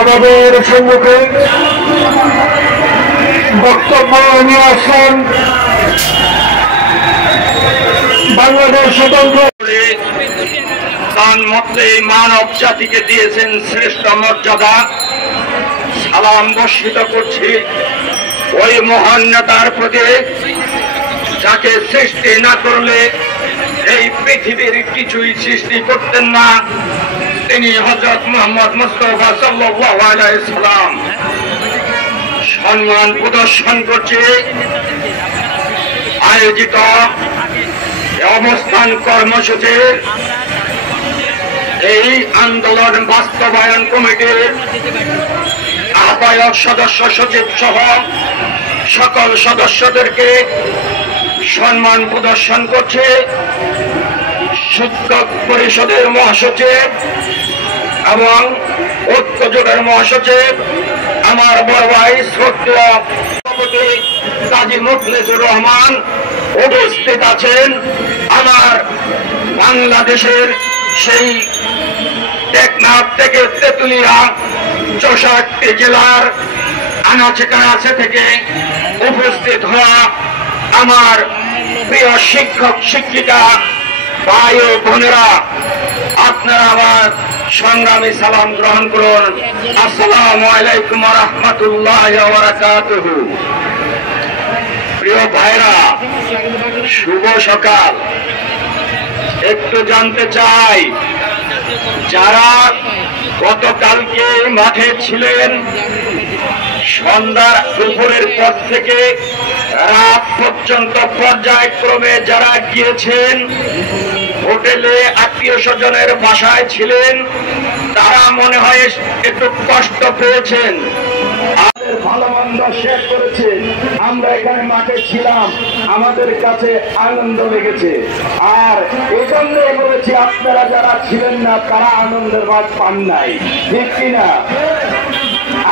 আমাদের সম্মুখে বক্তব্য নিয়ে আসেন বাংলাদেশ স্বতন্ত্র তার মধ্যে মানব জাতিকে দিয়েছেন শ্রেষ্ঠ মর্যাদা। সালাম বর্ষিত করছি ওই মহান নেতার প্রতি, যাকে সৃষ্টি না করলে এই পৃথিবীর কিছুই সৃষ্টি করতেন না। তিনি হযরত মুহাম্মদ মুস্তাফা সাল্লাল্লাহু আলাইহি সাল্লাম। সম্মান প্রদর্শন করছে আয়োজিত অবস্থান কর্মসূচির এই আন্দোলন বাস্তবায়ন কমিটির আহ্বায়ক সদস্য সচিব সহ সকল সদস্যদেরকে সম্মান প্রদর্শন করছে শিক্ষক পরিষদের মহাসচিব এবং ঐক্য জোটের মহাসচিব আমার বড় ভাই শ্রদ্ধেয় সভাপতি কাজী মুখলেসুর রহমান উপস্থিত আছেন। আমার বাংলাদেশের সেই টেকনাফ থেকে তেতুলিয়া 64টি জেলার আনাচে কানাচে থেকে উপস্থিত হওয়া আমার প্রিয় শিক্ষক শিক্ষিকা ভাই ও বোনেরা, আপনারা আমার সংগ্রামী সালাম গ্রহণ করুন। আসসালামু আলাইকুম ওয়া রাহমাতুল্লাহি ওয়া বারাকাতুহু। প্রিয় ভাইরা, শুভ সকাল। একটু জানতে চাই, যারা গতকালকে মাঠে ছিলেন, সন্ধ্যা দুপুরের পর থেকে রাত পর্যন্ত পর্যায়ক্রমে যারা গিয়েছেন, হোটেলে আত্মীয় স্বজনের বাসায় ছিলেন, তারা মনে হয় একটু কষ্ট পেয়েছেন। ভালো মন্দ শেয়ার করেছে, আমরা এখানে মাঠে ছিলাম, আমাদের কাছে আনন্দ লেগেছে। আর এজন্যই বলেছি, আপনারা যারা ছিলেন না তারা আনন্দের ভাগ পান নাই, ঠিক কিনা?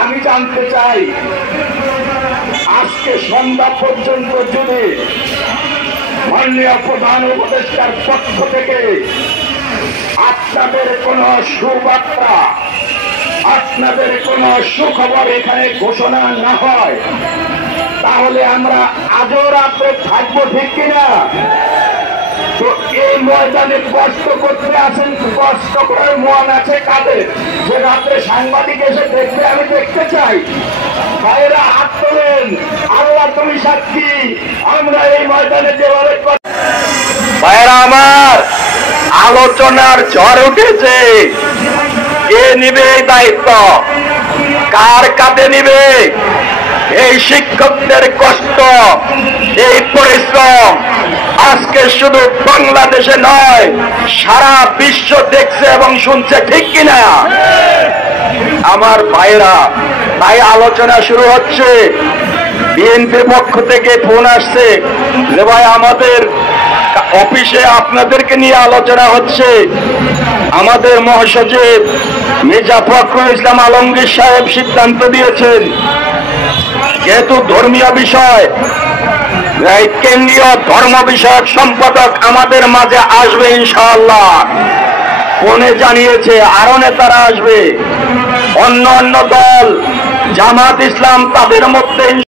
আমি জানতে চাই, আজকে সন্ধ্যা পর্যন্ত যদি মাননীয় প্রধান উপদেষ্টার পক্ষ থেকে আপনাদের কোন সুবার্তা, আপনাদের কোন সুখবর এখানে ঘোষণা না হয়, তাহলে আমরা আজও রাত্রে থাকবো, ঠিক কিনা? তো এই ময়দানে কষ্ট করতে আছেন, কষ্ট করার মন আছে কাদের? যে রাত্রে সাংবাদিক এসে দেখবে, আমি দেখতে চাই। ভাইয়েরা হাত তোলেন, আল্লাহ তুমি সাক্ষী, আমরা এই ময়দানে যেভাবে। ভাইয়েরা আমার, আলোচনার ঝড় উঠেছে। কে নিবে এই দায়িত্ব? কার কাঁধে নিবে? এই শিক্ষকদের কষ্ট, এই পরিশ্রম আজকে শুধু বাংলাদেশে নয়, সারা বিশ্ব দেখছে এবং শুনছে, ঠিক কিনা? আমার ভাইরা, তাই আলোচনা শুরু হচ্ছে। বিএনপির পক্ষ থেকে ফোন আসছে যে ভাই, আমাদের অফিসে আপনাদেরকে নিয়ে আলোচনা হচ্ছে। আমাদের মহাসচিব মির্জা ফখরুল ইসলাম আলমগীর সাহেব সিদ্ধান্ত দিয়েছেন, যেহেতু ধর্মীয় বিষয়, কেন্দ্রীয় ধর্ম বিষয়ক সম্পাদক আমাদের মাঝে আসবে ইনশাআল্লাহ। ফোনে জানিয়েছে আরো নেতারা আসবে, অন্য অন্য দল, জামাত ইসলাম, তাদের মধ্যে